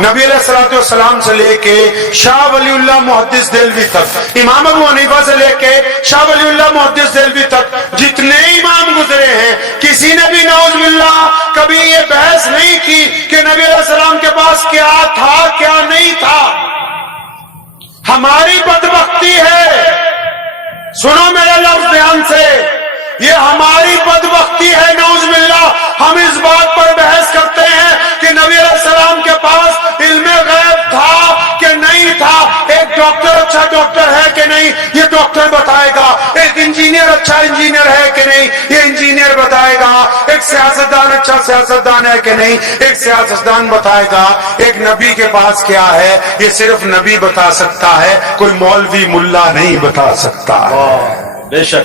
نبی علیہ الصلوۃ والسلام سے لے کے شاہ ولی اللہ محدث دہلوی تک، امام ابو حنیفہ سے لے کے شاہ ولی اللہ محدث دہلوی تک جتنے امام گزرے ہیں، کسی نے بھی نعوذ باللہ کبھی یہ بحث نہیں کی کہ نبی علیہ السلام کے پاس کیا تھا کیا نہیں تھا۔ ہماری بدبختی ہے، سنو میرا لفظ دھیان سے، یہ ہماری بدبختی ہے نعوذ باللہ، ہم اس بات پر بحث کرتے ہیں کہ نبی علیہ السلام کے پاس علم غیب تھا کہ نہیں تھا۔ ایک ڈاکٹر اچھا ڈاکٹر ہے کہ نہیں، یہ ڈاکٹر بتائے گا۔ ایک انجینئر اچھا انجینئر ہے کہ نہیں، یہ انجینئر بتائے گا۔ ایک سیاستدان اچھا سیاستدان ہے کہ نہیں، ایک سیاستدان بتائے گا۔ ایک نبی کے پاس کیا ہے یہ صرف نبی بتا سکتا ہے، کوئی مولوی ملا نہیں بتا سکتا ہے۔ بے شک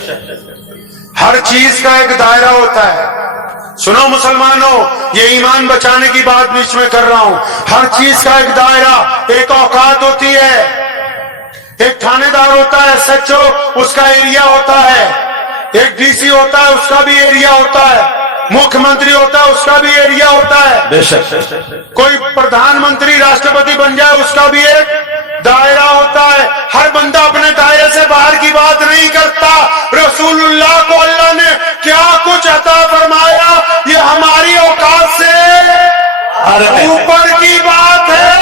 ہر چیز کا ایک دائرہ ہوتا ہے۔ سنو مسلمانوں، یہ ایمان بچانے کی بات بیچ میں کر رہا ہوں۔ ہر چیز کا ایک دائرہ، ایک اوقات ہوتی ہے۔ ایک تھانے دار ہوتا ہے ایس ایچ او، اس کا ایریا ہوتا ہے۔ ایک ڈی سی ہوتا ہے، اس کا بھی ایریا ہوتا ہے۔ مکھ منتری ہوتا ہے، اس کا بھی ایریا ہوتا ہے۔ بے شک کوئی پردھان منتری راشٹرپتی بن جائے، اس کا بھی ایک دائرہ ہوتا ہے۔ ہر بندہ اپنے دائرے سے باہر کی بات نہیں کرتا۔ رسول اللہ کو اللہ نے کیا کچھ عطا فرمایا، یہ ہماری اوقات سے اوپر کی بات ہے۔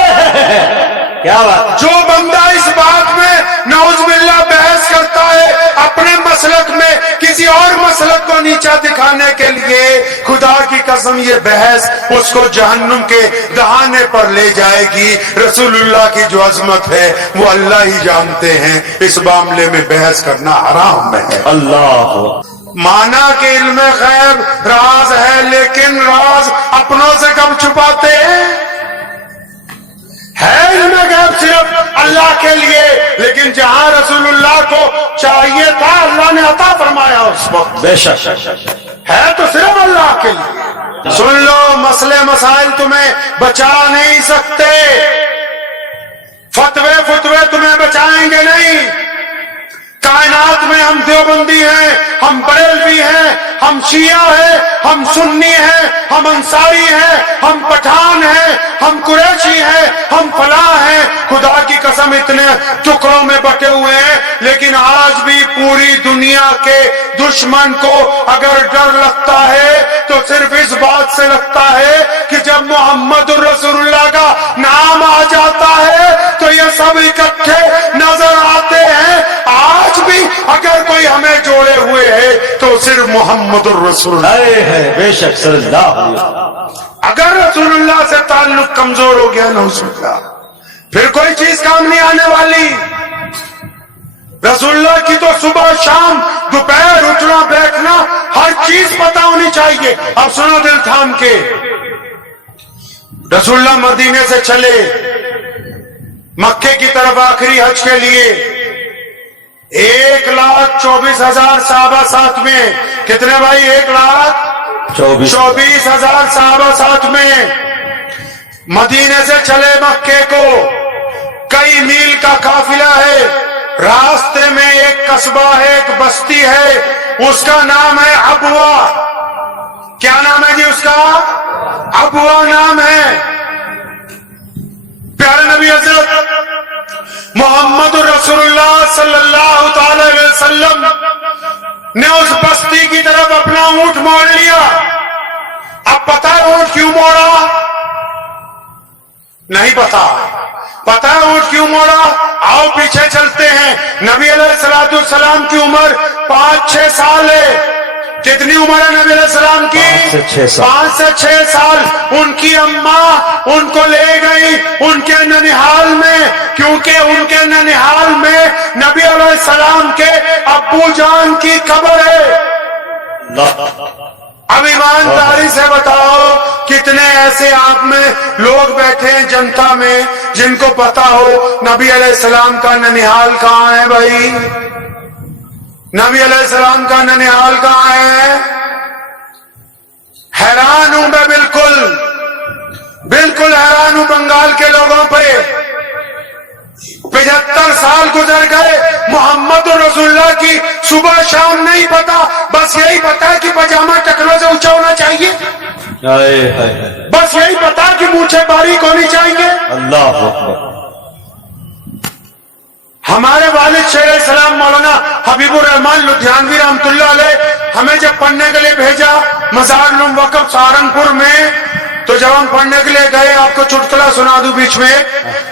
کیا بات، جو بندہ اس بات میں نعوذ باللہ بحث کرتا ہے اپنے مسلک میں کسی اور مسلک کو نیچا دکھانے کے لیے، خدا کی قسم یہ بحث اس کو جہنم کے دہانے پر لے جائے گی۔ رسول اللہ کی جو عظمت ہے وہ اللہ ہی جانتے ہیں، اس معاملے میں بحث کرنا حرام ہے۔ اللہ مانا کہ علم غیب راز ہے، لیکن راز اپنوں سے کب چھپاتے ہیں؟ ہے علم غیب صرف اللہ کے لیے، لیکن جہاں رسول اللہ کو چاہیے تھا اللہ نے عطا فرمایا اس وقت۔ بے شک ہے تو صرف اللہ کے لیے۔ سن لو، مسئلے مسائل تمہیں بچا نہیں سکتے، فتوے تمہیں بچائیں گے نہیں۔ کائنات میں ہم دیوبندی ہیں، ہم بریلوی ہیں، ہم شیعہ ہیں، ہم سنی ہیں، ہم انصاری ہیں، ہم پٹھان ہیں، ہم قریشی ہیں، ہم فلاں ہیں۔ خدا کی قسم اتنے ٹکڑوں میں بٹے ہوئے ہیں، لیکن آج بھی پوری دنیا کے دشمن کو اگر ڈر لگتا ہے تو صرف اس بات سے لگتا ہے کہ جب محمد الرسول اللہ کا نام آ جاتا ہے تو یہ سب اکٹھے نظر آتے ہیں۔ آج بھی اگر کوئی ہمیں جوڑے ہوئے ہے تو صرف محمد الرسول اللہ ہے۔ بے شک صلی اللہ علیہ وسلم۔ اگر رسول اللہ سے تعلق کمزور ہو گیا نعوذ باللہ، پھر کوئی چیز کام نہیں آنے والی۔ رسول اللہ کی تو صبح شام دوپہر اٹھنا بیٹھنا ہر چیز پتہ ہونی چاہیے۔ اب سنو دل تھام کے، رسول اللہ مدینے سے چلے مکے کی طرف آخری حج کے لیے، 1,24,000 صحابہ ساتھ میں۔ کتنے بھائی؟ 1,24,000 صحابہ ساتھ میں مدینے سے چلے مکے کو۔ کئی میل کا قافلہ ہے، راستے میں ایک قصبہ ہے، ایک بستی ہے، اس کا نام ہے ابوا۔ کیا نام ہے جی اس کا؟ ابوا نام ہے۔ پیارے نبی حضرت محمد رسول اللہ صلی اللہ تعالی علیہ وسلم نے اس بستی کی طرف اپنا اونٹ موڑ لیا۔ اب پتہ ہے اونٹ کیوں موڑا؟ نہیں پتہ ہے اونٹ کیوں موڑا؟ آؤ پیچھے چلتے ہیں۔ نبی علیہ الصلوۃ والسلام کی عمر 5-6 سال ہے۔ کتنی عمر ہے نبی علیہ السلام کی؟ 5 سے 6 سال۔ ان کی اماں ان کو لے گئی ان کے ننیحال میں، کیونکہ ان کے ننیحال میں نبی علیہ السلام کے ابو جان کی قبر ہے۔ اب ایمانداری سے بتاؤ کتنے ایسے آپ میں لوگ بیٹھے ہیں جنتا میں جن کو پتا ہو نبی علیہ السلام کا ننیحال کہاں ہے؟ بھائی نبی علیہ السلام کا ننیحال کہاں ہے؟ حیران ہوں میں، بالکل حیران ہوں بنگال کے لوگوں پہ۔ 75 سال گزر گئے، محمد رسول اللہ کی صبح شام نہیں پتا، بس یہی پتا کہ پاجامہ ٹکنوں سے اونچا ہونا چاہیے، بس یہی پتا کہ مونچھیں باریک ہونی چاہیے، اللہ اکبر ہمارے والد شیخ السلام مولانا حبیب الرحمان لدھیانوی رحمتہ علیہ ہمیں جب پڑھنے کے لیے بھیجا مزار العلوم وقف سہارنپور میں، تو جب ہم پڑھنے کے لیے گئے، آپ کو چٹکلا سنا دوں بیچ میں،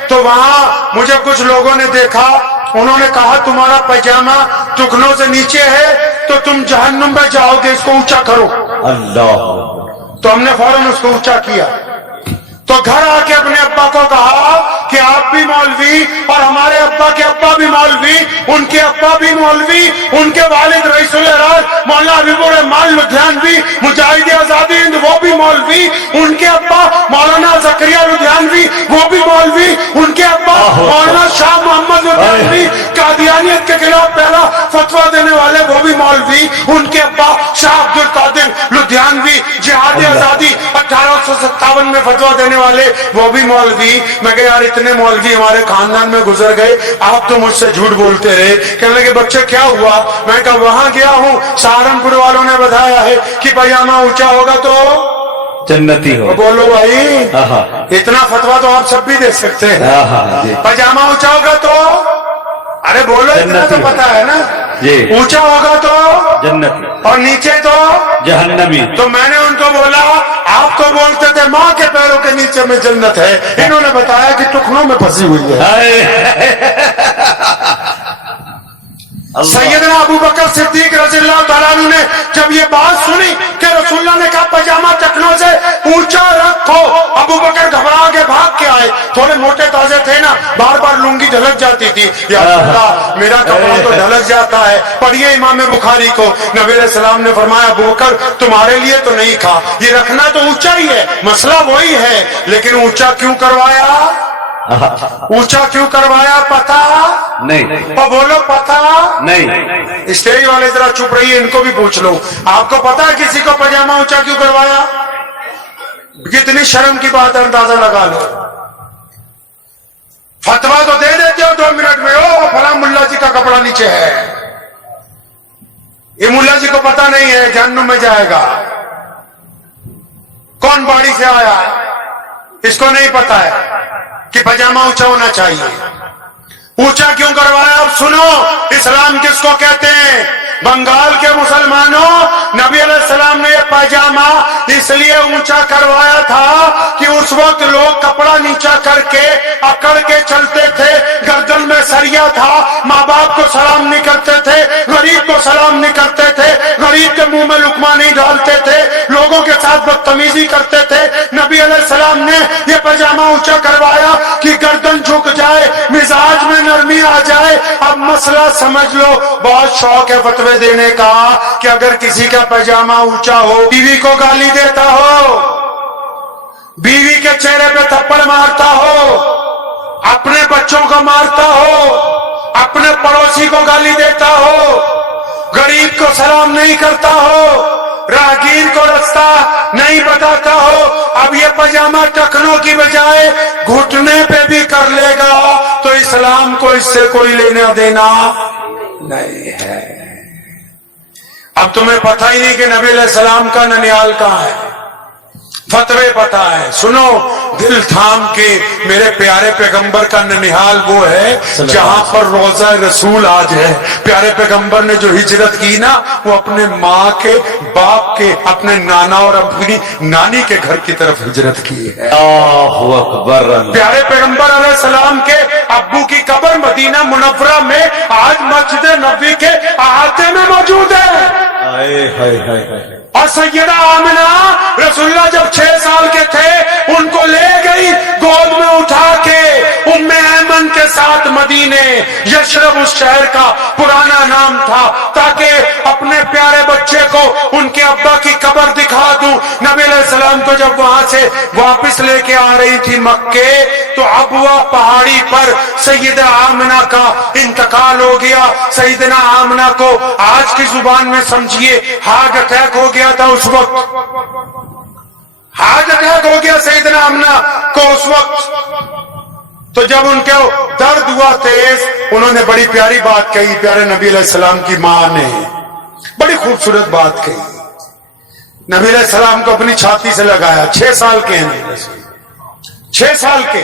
تو وہاں مجھے کچھ لوگوں نے دیکھا، انہوں نے کہا تمہارا پائجامہ ٹکنوں سے نیچے ہے تو تم جہنم میں جاؤ گے، اس کو اونچا کرو۔ اللہ اکبر تو ہم نے فوراً اس کو اونچا کیا، تو گھر آ کے اپنے ابا کو کہا کہ آپ بھی مولوی اور ہمارے ابا کے ابا بھی مولوی، ان کے ابا بھی مولوی، ان کے والد رئیس الہراس مولانا حبیب الرحمان لدھیانوی مجاہد آزادی ہند وہ بھی مولوی، ان کے ابا مولانا زکریا لدھیانوی وہ بھی مولوی، ان کے ابا مولانا شاہ محمد لدھیانوی قادیانیت کے خلاف پہلا فتویٰ دینے والے وہ بھی مولوی، ان کے ابا شاہ عبد القادر لدھیانوی جہاد آزادی 1857 میں فتویٰ دینے والے وہ بھی مولوی۔ میں کہ یار اتنے مولوی ہمارے خاندان میں گزر گئے، آپ تو مجھ سے جھوٹ بولتے رہے۔ کہنے لگے بچے کیا ہوا؟ میں کہا وہاں گیا ہوں، سہارنپور والوں نے بتایا ہے کہ پائجامہ اونچا ہوگا تو جنتی ہو۔ بولو بھائی، آہا اتنا فتویٰ تو آپ سب بھی دے سکتے ہیں۔ آہا جی پائجامہ اونچا ہوگا تو ارے بولو، اتنا تو پتا ہے نا، جی اونچا ہوگا تو جنتی اور نیچے تو جہنمی۔ تو میں نے ان کو بولا آپ تو بولتے تھے ماں کے پیروں کے نیچے میں جنت ہے، انہوں نے بتایا کہ ٹکنوں میں پھنسی ہوئی ہے۔ سیدنا ابو بکر صدیق رضی اللہ تعالیٰ عنہ نے جب یہ بات سنی کہ رسول اللہ نے کہا پائجامہ ٹکنوں سے اونچا رکھو، ابو بکر گھبرا کے بھاگ کے آئے، تھوڑے موٹے تازے تھے نا، بار بار لنگی ڈھلک جاتی تھی، یا اللہ میرا کپڑا تو ڈھلک جاتا ہے۔ پڑھیے امام بخاری کو، نبی علیہ السلام نے فرمایا ابو بکر تمہارے لیے تو نہیں کھا، یہ رکھنا تو اونچا ہی ہے، مسئلہ وہی ہے، لیکن اونچا کیوں کروایا؟ اونچا کیوں کروایا پتا نہیں، اور بولو پتا نہیں، اسٹیج والے ذرا چپ رہیے، ان کو بھی پوچھ لو، آپ کو پتا ہے کسی کو پائجامہ اونچا کیوں کروایا؟ کتنی شرم کی بات ہے، اندازہ لگا لو۔ فتویٰ تو دے دیتے ہو 2 منٹ میں، او فلاں ملا جی کا کپڑا نیچے ہے، یہ ملا جی کو پتا نہیں ہے جہنم میں جائے گا، کون باڑی سے آیا ہے اس کو نہیں پتا ہے کہ پائجامہ اونچا ہونا چاہیے۔ اونچا کیوں کروایا؟ اب سنو اسلام کس کو کہتے ہیں۔ بنگال کے مسلمانوں، نبی علیہ السلام نے یہ پائجامہ اس لیے اونچا کروایا تھا کہ اس وقت لوگ کپڑا نیچا کر کے اکڑ کے چلتے تھے، گردن میں سریا تھا، ماں باپ کو سلام نہیں کرتے تھے، غریب کو سلام نہیں کرتے تھے، غریب کے منہ میں لقمہ نہیں ڈالتے تھے، لوگوں کے ساتھ بدتمیزی کرتے تھے۔ نبی علیہ السلام نے یہ پائجامہ اونچا کروایا کہ گردن جھک جائے، مزاج میں نرمی آ جائے۔ اب مسئلہ سمجھ لو، بہت شوق ہے فتوے دینے کا کہ اگر کسی کا پائجامہ اونچا ہو، بیوی کو گالی دیتا ہو، بیوی کے چہرے پہ تھپڑ مارتا ہو، اپنے بچوں کو مارتا ہو، اپنے پڑوسی کو گالی دیتا ہو، غریب کو سلام نہیں کرتا ہو، راہگیر کو رستہ نہیں بتاتا ہو، اب یہ پائجامہ ٹکنوں کی بجائے گھٹنے پہ بھی کر لے گا تو اسلام کو اس سے کوئی لینا دینا نہیں ہے۔ اب تمہیں پتہ ہی نہیں کہ نبی علیہ السلام کا ننیال کہاں ہے، فتوے پتہ ہے۔ سنو دل تھام کے، میرے پیارے پیغمبر کا ننیال وہ ہے جہاں پر روضہ رسول آج ہے۔ پیارے پیغمبر نے جو ہجرت کی نا، وہ اپنے ماں کے، باپ کے، اپنے نانا اور اپنی نانی کے گھر کی طرف ہجرت کی ہے۔ اللہ اکبر۔ پیارے پیغمبر علیہ السلام کے ابو کی قبر مدینہ منورہ میں آج مسجد نبوی کے احاطے میں موجود ہے۔ اور سیدہ آمنہ رسول اللہ جب 6 سال کے تھے ان کو لے گئی گود میں اٹھا کے ام ایمن کے ساتھ مدینے، یشرب اس شہر کا پرانا نام تھا، تاکہ اپنے پیارے بچے کو ان کے ابا کی قبر دکھا دوں۔ نبی علیہ السلام کو جب وہاں سے واپس لے کے آ رہی تھی مکے، تو ابوا پہاڑی پر سیدہ آمنہ کا انتقال ہو گیا۔ سیدنا آمنہ کو آج کی زبان میں سمجھیے ہارٹ اٹیک ہو گیا تھا اس وقت، ہارٹ اٹیک ہو گیا سیدنا آمنہ کو اس وقت۔ تو جب ان کے درد ہوا تیز، انہوں نے بڑی پیاری بات کہی، پیارے نبی علیہ السلام کی ماں نے بڑی خوبصورت بات کہی۔ نبی علیہ السلام کو اپنی چھاتی سے لگایا، 6 سال کے ہیں 6 سال کے،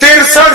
63